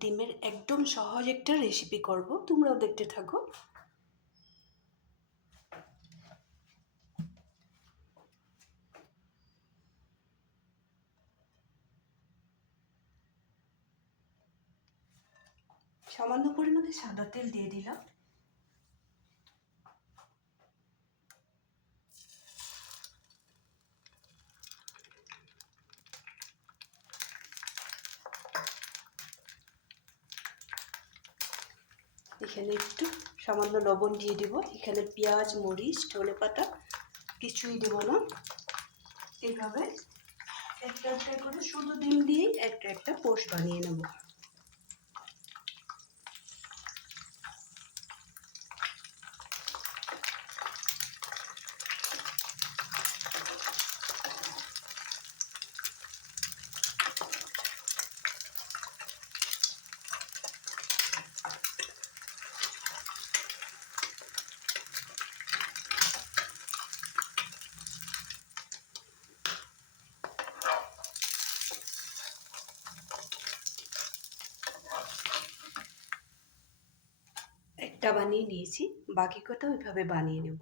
ডিমের একদম সহজ একটা রেসিপি করব, তোমরাও দেখতে থাকো। সামান্য পরিমাণে সাদা তেল দিয়ে দিলাম। এখানে একটু সামান্য লবণ দিয়ে দিব। এখানে পেঁয়াজ, মরিচ, ধনেপাতা কিছুই দেব না। এইভাবে একটা একটা করে শুধু ডিম দিয়েই একটা একটা পোস্ট বানিয়ে নেব। একটা বানিয়ে নিয়েছি, বাকি কটা ওইভাবে বানিয়ে নেব।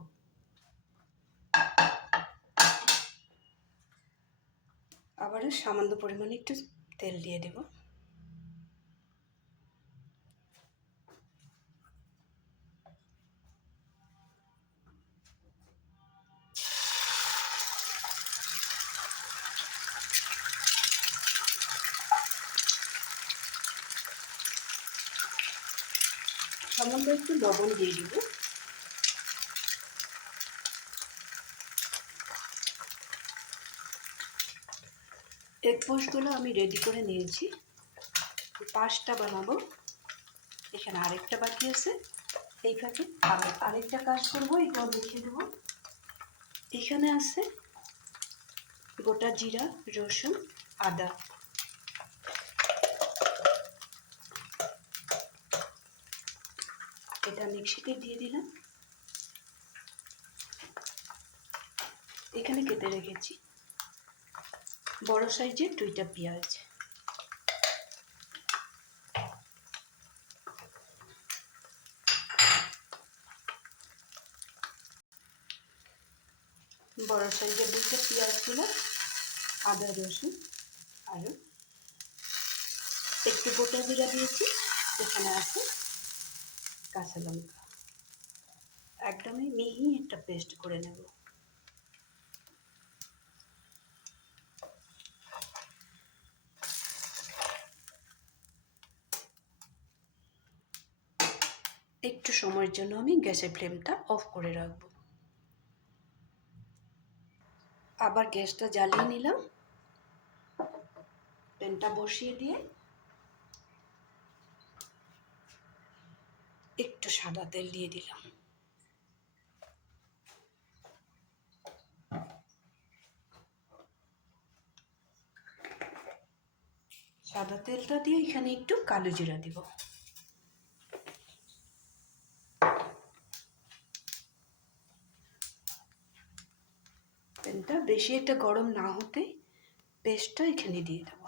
আবারও সামান্য পরিমাণে একটু তেল দিয়ে দেব। সামান্য একটু লবণ দিয়ে দিব। এগ পোস্টগুলো আমি রেডি করে নিয়েছি, 5টা বানাবো। এখানে আরেকটা বাকি আছে। এইভাবে আরেকটা কাজ করবো, এটাও দেখিয়ে দেবো। এখানে আছে গোটা জিরা, রসুন, আদা। এটা মিক্সিতে দিয়ে দিলাম। এখানে কেটে রেখেছি বড় সাইজের 2টা পেঁয়াজ। বড় সাইজের 2টা পেঁয়াজ দিলাম, আদা, রসুন, আর একটু গোটা জিরা দিয়েছি। এখানে আছে কাঁচা লঙ্কা। একদমই মিহি একটা পেস্ট করে নেব। একটু সময়ের জন্য আমি গ্যাসের ফ্লেমটা অফ করে রাখবো। আবার গ্যাসটা জ্বালিয়ে নিলাম। প্যানটা বসিয়ে দিয়ে একটু সাদা তেল দিয়ে দিলাম। সাদা তেলটা দিয়ে এখানে একটু কালো জিরা দিব। প্যানটা বেশি একটা গরম না হতে পেস্টটা এখানে দিয়ে দেবো।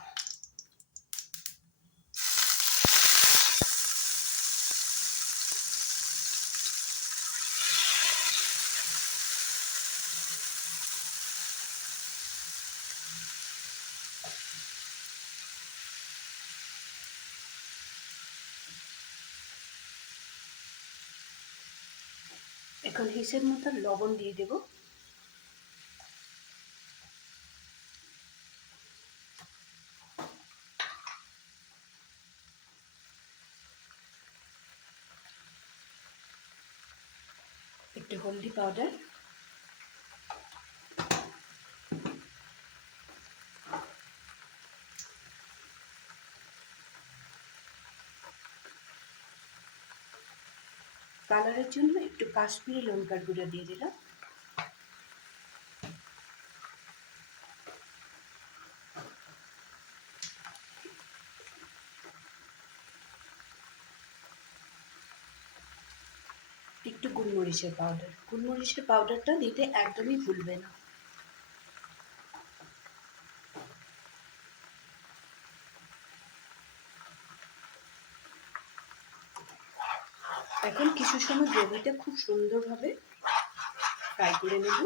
এখন হিসেব মতো লবণ দিয়ে দেব। একটু হলদি পাউডার, কালারের জন্য একটু কাশ্মীরি লঙ্কার গুঁড়া দিয়ে দিলাম। একটু গোলমরিচের পাউডার। গোলমরিচের পাউডারটা দিতে একদমই ভুলবে না। এখন কিছু সময় গ্রেভিটা খুব সুন্দরভাবে ফ্রাই করে নেব।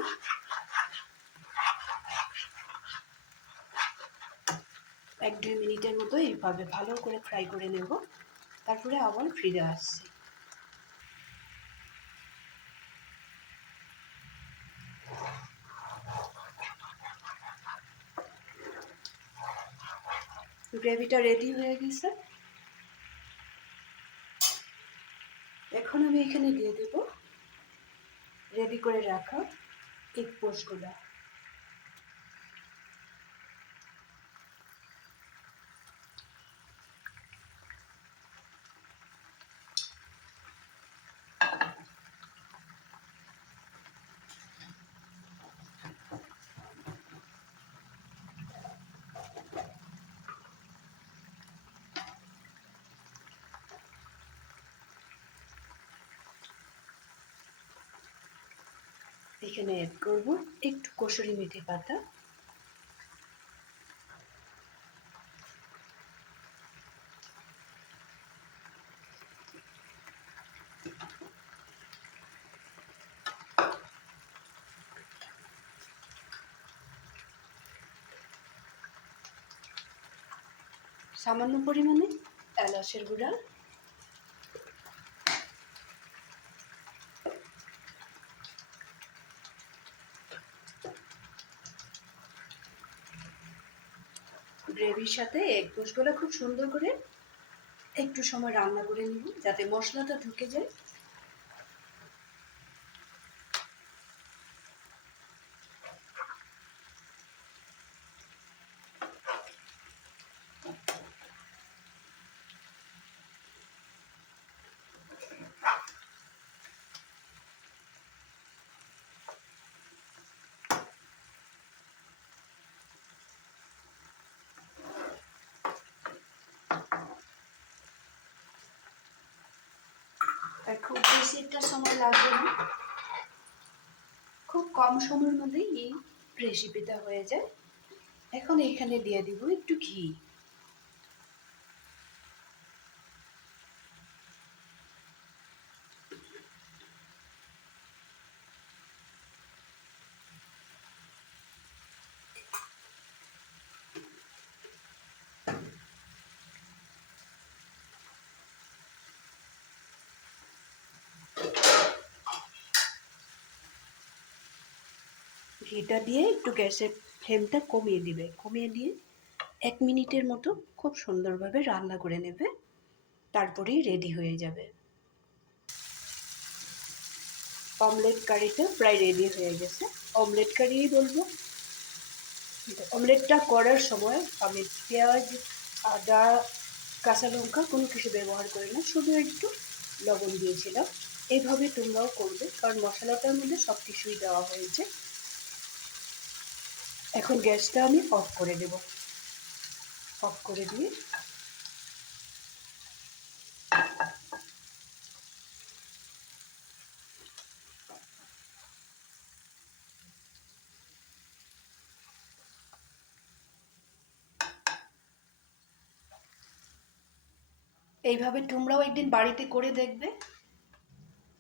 1-2 মিনিটের মতো এইভাবে ভালো করে ফ্রাই করে নেব, তারপরে আবার ফিরে আসছি। গ্রেভিটা রেডি হয়ে গেছে। এখন আমি এখানে দিয়ে দেব রেডি করে রাখা এগ পোস্টগুলো। এখানে অ্যাড করব একটু কসুরি মেথি পাতা, সামান্য পরিমাণে এলাচের গুঁড়া, গ্রেভির সাথে এগ পোস্টগুলো খুব সুন্দর করে একটু সময় রান্না করে নিব যাতে মশলাটা ঢুকে যায়। খুব বেশি একটা সময় লাগবে না, খুব কম সময়ের মধ্যেই এই রেসিপিটা হয়ে যায়। এখন এখানে দিয়ে দিব একটু ঘি। ঘিটা দিয়ে একটু গ্যাসের ফ্লেমটা কমিয়ে দিবে, কমিয়ে দিয়ে 1 মিনিটের মতো খুব সুন্দরভাবে রান্না করে নেবে, তারপরেই রেডি হয়ে যাবে। অমলেট কারিটা প্রায় রেডি হয়ে গেছে। অমলেট কারিই বলবো। অমলেটটা করার সময় আমি পেঁয়াজ, আদা, কাঁচা লঙ্কা কোনো কিছু ব্যবহার করি না, শুধু একটু লবণ দিয়েছিলাম। এইভাবে তোমরাও করবে, কারণ মশলাটার মধ্যে সব কিছুই দেওয়া হয়েছে। এখন গ্যাসটা আমি অফ করে দেব। অফ করে দিয়ে এইভাবে তোমরাও একদিন বাড়িতে করে দেখবে,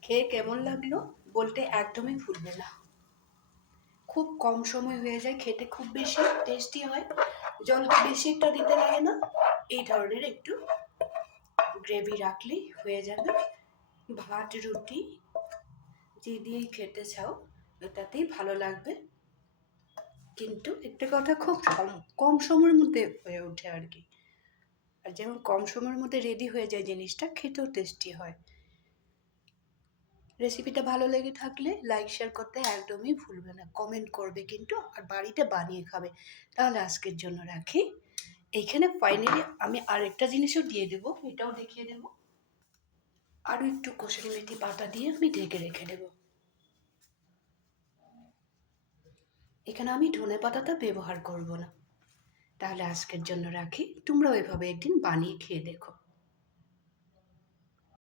খেয়ে কেমন লাগলো বলতে একদমই ভুলবে না। খুব কম সময় হয়ে যায়, খেতে খুব বেশি টেস্টি হয়, জলটা বেশি একটা দিতে লাগে না। এই ধরনের একটু গ্রেভি রাখলেই হয়ে যাবে। ভাত, রুটি যে দিয়েই খেতে চাও এটাতেই ভালো লাগবে। কিন্তু একটা কথা, খুব কম সময়ের মধ্যে হয়ে ওঠে আর কি। আর যেমন কম সময়ের মধ্যে রেডি হয়ে যায় জিনিসটা, খেতেও টেস্টি হয়। রেসিপিটা ভালো লেগে থাকলে লাইক শেয়ার করতে একদমই ভুলবে না, কমেন্ট করবে কিন্তু, আর বাড়িতে বানিয়ে খাবে। তাহলে আজকের জন্য রাখি। এইখানে ফাইনালি আমি আরেকটা জিনিসও দিয়ে দেবো, এটাও দেখিয়ে দেবো। আরও একটু কসুরি মেথি পাতা দিয়ে আমি ঢেকে রেখে দেবো। এখানে আমি ধনে পাতাটা ব্যবহার করব না। তাহলে আজকের জন্য রাখি, তোমরাও এভাবে একদিন বানিয়ে খেয়ে দেখো।